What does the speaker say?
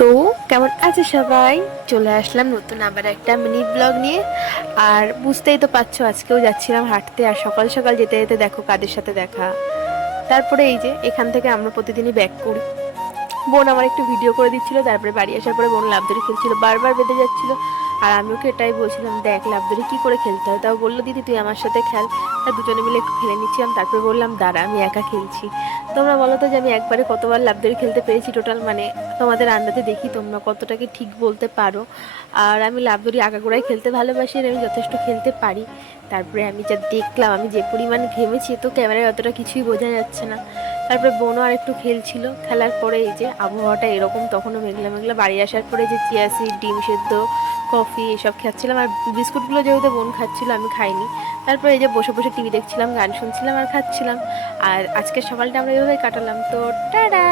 তো কেমন আছে সবাই? চলে আসলাম নতুন আবার একটা মিনি ব্লগ নিয়ে। আর বুঝতেই তো পারছো, আজকেও যাচ্ছিলাম হাঁটতে, আর সকাল সকাল যেতে যেতে দেখো কাদের সাথে দেখা। তারপরে এই যে এখান থেকে আমরা প্রতিদিনই ব্যাক করি। বোন আমার একটু ভিডিও করে দিচ্ছিল, তারপরে বাড়ি আসার পরে বোন লাফদড়ি খেলছিল, বারবার বেঁধে যাচ্ছিল। আর আমি ওকে এটাই বলছিলাম, দেখ লাফদড়ি কি করে খেলতে হয়। তাও বললো দিদি তুই আমার সাথে খেল। তা দুজনে মিলে একটু খেলে নিচ্ছিলাম, তারপরে বললাম দাঁড়া আমি একা খেলছি। তোমরা বলো তো যে আমি একবারে কতবার লাফদড়ি খেলতে পেরেছি টোটাল, মানে তোমাদের আন্দাজে দেখি তোমরা কতটা কি ঠিক বলতে পারো। আর আমি লাফদড়ি আগাগোড়াই খেলতে ভালোবাসি, আর আমি যথেষ্ট খেলতে পারি। তারপরে আমি যা দেখলাম, আমি যে পরিমাণ ঘেমেছি, তো ক্যামেরায় অতটা কিছুই বোঝা যাচ্ছে না। তারপরে বোনও আর একটু খেলছিল, খেলার পরে এই যে আবহাওয়াটা এরকম, তখনও মেঘলা মেঘলা। বাড়ি আসার পরে যে চিয়া সিড, ডিম সেদ্ধ, কফি এসব খাচ্ছিলাম, আর বিস্কুটগুলো যেহেতু বোন খাচ্ছিল আমি খাইনি। তারপরে এই যে বসে বসে টিভি দেখছিলাম, গান শুনছিলাম আর খাচ্ছিলাম। আর আজকের সকালটা আমরা এভাবেই কাটালাম। তো টাটা।